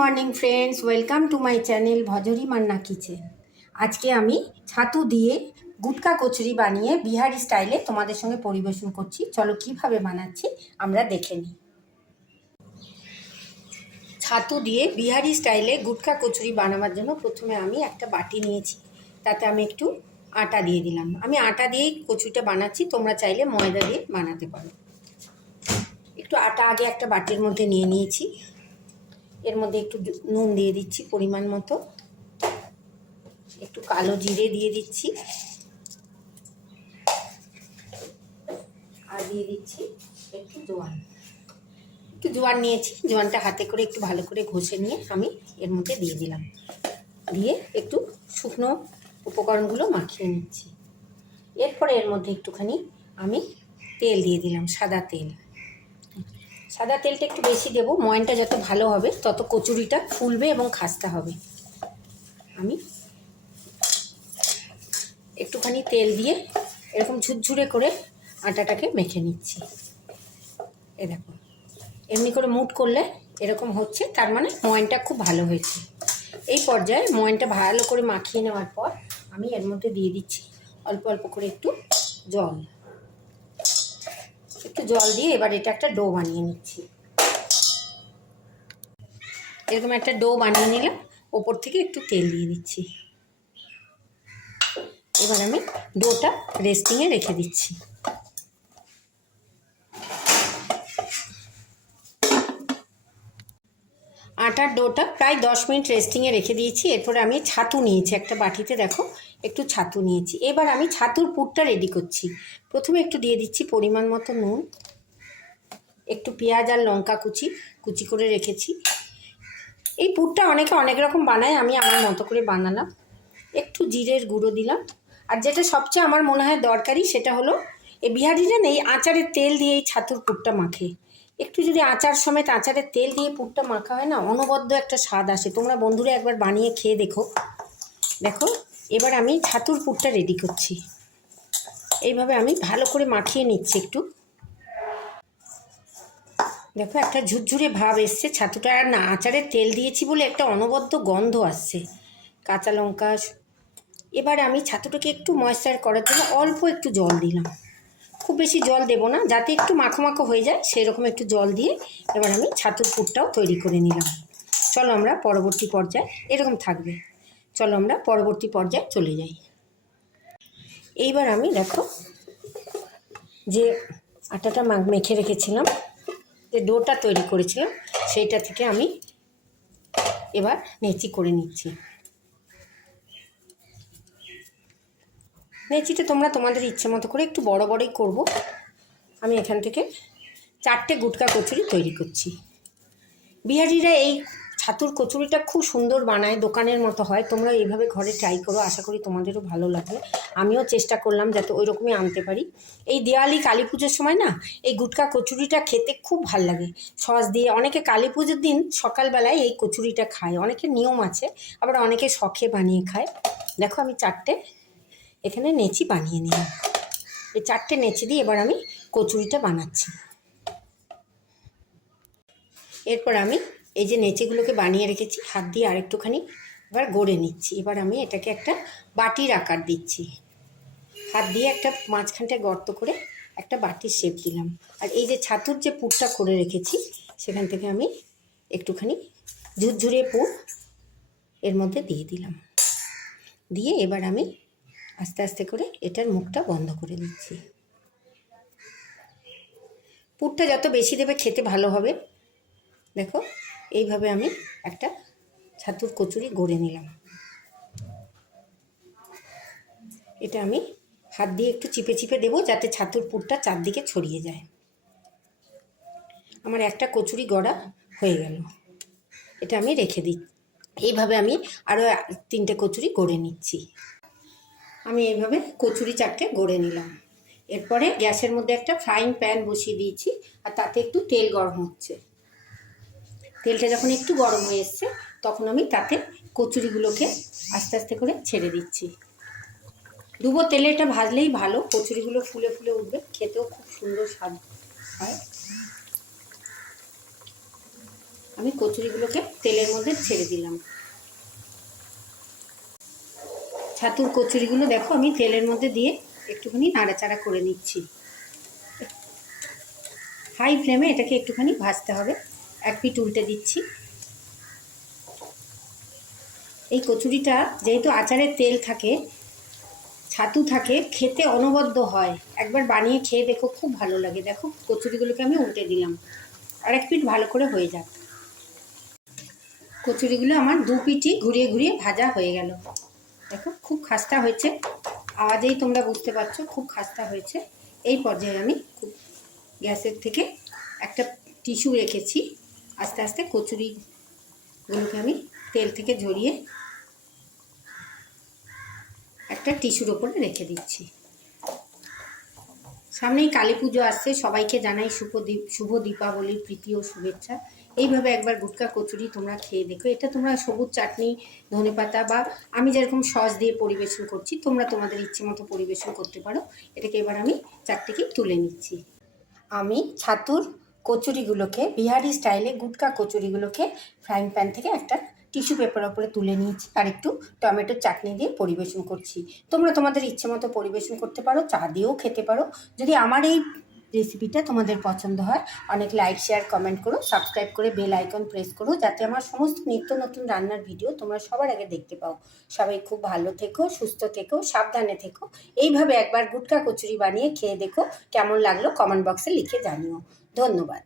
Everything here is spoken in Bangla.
Morning friends, welcome to my channel Bhajri Manna kitchen. আজকে আমি ছাতু দিয়ে গুটকা কচুরি বানিয়ে বিহারি স্টাইলে তোমাদের সঙ্গে পরিবেশন করছি। চলো কিভাবে বানাচ্ছি আমরা দেখে নিই। ছাতু দিয়ে বিহারি স্টাইলে গুটকা কচুরি বানাবার জন্য প্রথমে আমি একটা বাটি নিয়েছি, তাতে আমি একটু আটা দিয়ে দিলাম। আমি আটা দিয়েই কচুরিটা বানাচ্ছি, তোমরা চাইলে ময়দা দিয়ে বানাতে পারো। একটু আটা আগে একটা বাটির মধ্যে নিয়ে নিয়েছি। এর মধ্যে একটু নুন দিয়ে দিচ্ছি পরিমাণ মতো, একটু কালো জিরে দিয়ে দিচ্ছি, আর দিয়ে দিচ্ছি একটু জোয়ান নিয়েছি। জোয়ানটা হাতে করে একটু ভালো করে ঘষে নিয়ে আমি এর মধ্যে দিয়ে দিলাম। দিয়ে একটু শুকনো উপকরণগুলো মাখিয়ে নিচ্ছি। এরপরে এর মধ্যে একটুখানি আমি তেল দিয়ে দিলাম, সাদা তেল। সাদা তেলটা একটু বেশি দেবো, ময়নটা যত ভালো হবে তত কচুরিটা ফুলবে এবং খাস্তা হবে। আমি একটুখানি তেল দিয়ে এরকম ঝুরঝুরে করে আটাটাকে মেখে নিচ্ছি। এ দেখো, এমনি করে মুট করলে এরকম হচ্ছে, তার মানে ময়নটা খুব ভালো হয়েছে। এই পর্যায়ে ময়নটা ভালো করে মাখিয়ে নেওয়ার পর আমি এর মধ্যে দিয়ে দিচ্ছি অল্প অল্প করে একটু জল দিয়ে এবার এটা একটা ডো বানিয়ে নিচ্ছি। এরকম একটা ডো বানিয়ে নিলাম, ওপর থেকে একটু তেল দিয়ে দিচ্ছি। এবার আমি ডোটা রেস্টিংয়ে রেখে দিচ্ছি। আটার ডোটা প্রায় 10 মিনিট রেস্টিংয়ে রেখে দিয়েছি। এরপরে আমি ছাতু নিয়েছি একটা বাটিতে, দেখো একটু ছাতু নিয়েছি। এবার আমি ছাতুর পুরটা রেডি করছি। প্রথমে একটু দিয়ে দিচ্ছি পরিমাণ মতো নুন, একটু পেঁয়াজ আর লঙ্কা কুচি করে রেখেছি। এই পুরটা অনেকে অনেক রকম বানায়, আমি আমার মতো করে বানালাম। একটু জিরের গুঁড়ো দিলাম। আর যেটা সবচেয়ে আমার মনে হয় দরকারি সেটা হলো, এই বিহারিরা এই আচারের তেল দিয়ে এই ছাতুর পুরটা মাখে। একটু যদি আচার সমেত আচারের তেল দিয়ে পুরটা মাখা হয় না, অনবদ্য একটা স্বাদ আসে। তোমরা বন্ধুরা একবার বানিয়ে খেয়ে দেখো। এবার আমি ছাতুর পুরটা রেডি করছি। এইভাবে আমি ভালো করে মাখিয়ে নিচ্ছি একটু। দেখো একটা ঝুরঝুরে ভাব এসছে ছাতুটা, আর না আচারের তেল দিয়েছি বলে একটা অনবদ্য গন্ধ আসছে, কাঁচা লঙ্কা। এবার আমি ছাতুটাকে একটু ময়েশ্চার করার জন্য অল্প একটু জল দিলাম। খুব বেশি জল দেবো না, যাতে একটু মাখো মাখো হয়ে যায় সেরকম একটু জল দিয়ে এবার আমি ছাতুর পুরটাও তৈরি করে নিলাম। চলো আমরা পরবর্তী পর্যায়ে, এরকম থাকবে, চলো আমরা পরবর্তী পর্যায়ে চলে যাই। এইবার আমি দেখো যে আটাটা মেখে রেখেছিলাম, যে ডোটা তৈরি করেছিলাম, সেইটা থেকে আমি এবার নেচি করে নিচ্ছি। নেচিটা তোমরা তোমাদের ইচ্ছে মতো করে একটু বড় বড়ই করবো। আমি এখান থেকে 4টে গুটকা কচুরি তৈরি করছি। বিহারিরা এই ছাতুর কচুরিটা খুব সুন্দর বানায়, দোকানের মতো হয়। তোমরা এইভাবে ঘরে ট্রাই করো, আশা করি তোমাদেরও ভালো লাগবে। আমিও চেষ্টা করলাম যাতে ওই রকমই আনতে পারি। এই দেওয়ালি কালী পুজোর সময় না এই গুটকা কচুরিটা খেতে খুব ভাল লাগে সস দিয়ে। অনেকে কালী পুজোর দিন সকালবেলায় এই কচুরিটা খায়, অনেকের নিয়ম আছে, আবার অনেকে শখে বানিয়ে খায়। দেখো আমি 4টে এখানে নেচি বানিয়ে নিলাম। এই 4টে নেচি দিয়ে এবার আমি কচুরিটা বানাচ্ছি। এরপর আমি এই যে নেচিগুলোকে বানিয়ে রেখেছি হাত দিয়ে আরেকটুখানি এবার গড়ে নিচ্ছি। এবার আমি এটাকে একটা বাটির আকার দিচ্ছি। হাত দিয়ে একটা মাঝখানটায় গর্ত করে একটা বাটির শেপ দিলাম। আর এই যে ছাতুর যে পুরটা করে রেখেছি সেখান থেকে আমি একটুখানি ঝুরঝুরে পুর এর মধ্যে দিয়ে দিলাম। দিয়ে এবার আমি আস্তে আস্তে করে এটার মুখটা বন্ধ করে দিচ্ছি। পুরটা যত বেশি দেবে খেতে ভালো হবে। দেখো এইভাবে আমি একটা ছাতুর কচুরি গড়ে নিলাম। এটা আমি হাত দিয়ে একটু চিপে চিপে দেবো যাতে ছাতুর পুরটা চারদিকে ছড়িয়ে যায়। আমার একটা কচুরি গড়া হয়ে গেল, এটা আমি রেখে দিই। এইভাবে আমি আরও 3টে কচুরি গড়ে নিচ্ছি। আমি এইভাবে কচুরি 4টে গড়ে নিলাম। এরপরে গ্যাসের মধ্যে একটা ফ্রাইং প্যান বসিয়ে দিয়েছি, আর তাতে একটু তেল গরম হচ্ছে। তেলটা যখন একটু গরম হয়ে এসছে তখন আমি তাতে কচুরিগুলোকে আস্তে আস্তে করে ছেড়ে দিচ্ছি। ডুবো তেলে এটা ভাজলেই ভালো, কচুরিগুলো ফুলে ফুলে উঠবে, খেতেও খুব সুন্দর স্বাদ হয়। আমি কচুরিগুলোকে তেলের মধ্যে ছেড়ে দিলাম। ছাতুর কচুরিগুলো দেখো আমি তেলের মধ্যে দিয়ে একটুখানি নাড়াচাড়া করে নিচ্ছি। হাই ফ্লেমে এটাকে একটুখানি ভাজতে হবে। এক পিঠ উল্টে দিচ্ছি। এই কচুরিটা যেহেতু আচারের তেল থাকে, ছাতু থাকে, খেতে অনবদ্য হয়। একবার বানিয়ে খেয়ে দেখো, খুব ভালো লাগে। দেখো কচুরিগুলোকে আমি উল্টে দিলাম, আর এক পিঠ ভালো করে হয়ে যাক। কচুরিগুলো আমার দু পিঠই ঘুরিয়ে ঘুরিয়ে ভাজা হয়ে গেল। দেখো খুব খাস্তা হয়েছে, আওয়াজেই তোমরা বুঝতে পারছো খুব খাস্তা হয়েছে। এই পর্যায়ে আমি গ্যাসের থেকে একটা টিস্যু রেখেছি। আস্তে আস্তে কচুরিগুলোকে আমি তেল থেকে ঝরিয়ে একটা টিস্যুর ওপরে রেখে দিচ্ছি। সামনেই কালী পুজো আসছে, সবাইকে জানাই শুভ দীপাবলির প্রীতি ও শুভেচ্ছা। এইভাবে একবার গুটকা কচুরি তোমরা খেয়ে দেখো। এটা তোমরা সবুজ চাটনি, ধনেপাতা বা আমি যেরকম সস দিয়ে পরিবেশন করছি, তোমরা তোমাদের ইচ্ছে মতো পরিবেশন করতে পারো। এটাকে এবার আমি চারটেকে তুলে নিচ্ছি। আমি ছাতুর কচুরিগুলোকে বিহারি স্টাইলে গুটকা কচুরিগুলোকে ফ্রাইং প্যান থেকে একটা টিস্যু পেপার ওপরে তুলে নিয়েছি, আর একটু টমেটোর চাটনি দিয়ে পরিবেশন করছি। তোমরা তোমাদের ইচ্ছে মতো পরিবেশন করতে পারো, চা দিয়েও খেতে পারো। যদি আমার এই রেসিপিটা তোমাদের পছন্দ হয়, অনেক লাইক, শেয়ার, কমেন্ট করো, সাবস্ক্রাইব করে বেল আইকন প্রেস করো, যাতে আমার সমস্ত নিত্য নতুন রান্নার ভিডিও তোমরা সবার আগে দেখতে পাও। সবাই খুব ভালো থেকো, সুস্থ থেকো, সাবধানে থেকো। এইভাবে একবার গুটকা কচুরি বানিয়ে খেয়ে দেখো, কেমন লাগলো কমেন্ট বক্সে লিখে জানিও। ধন্যবাদ।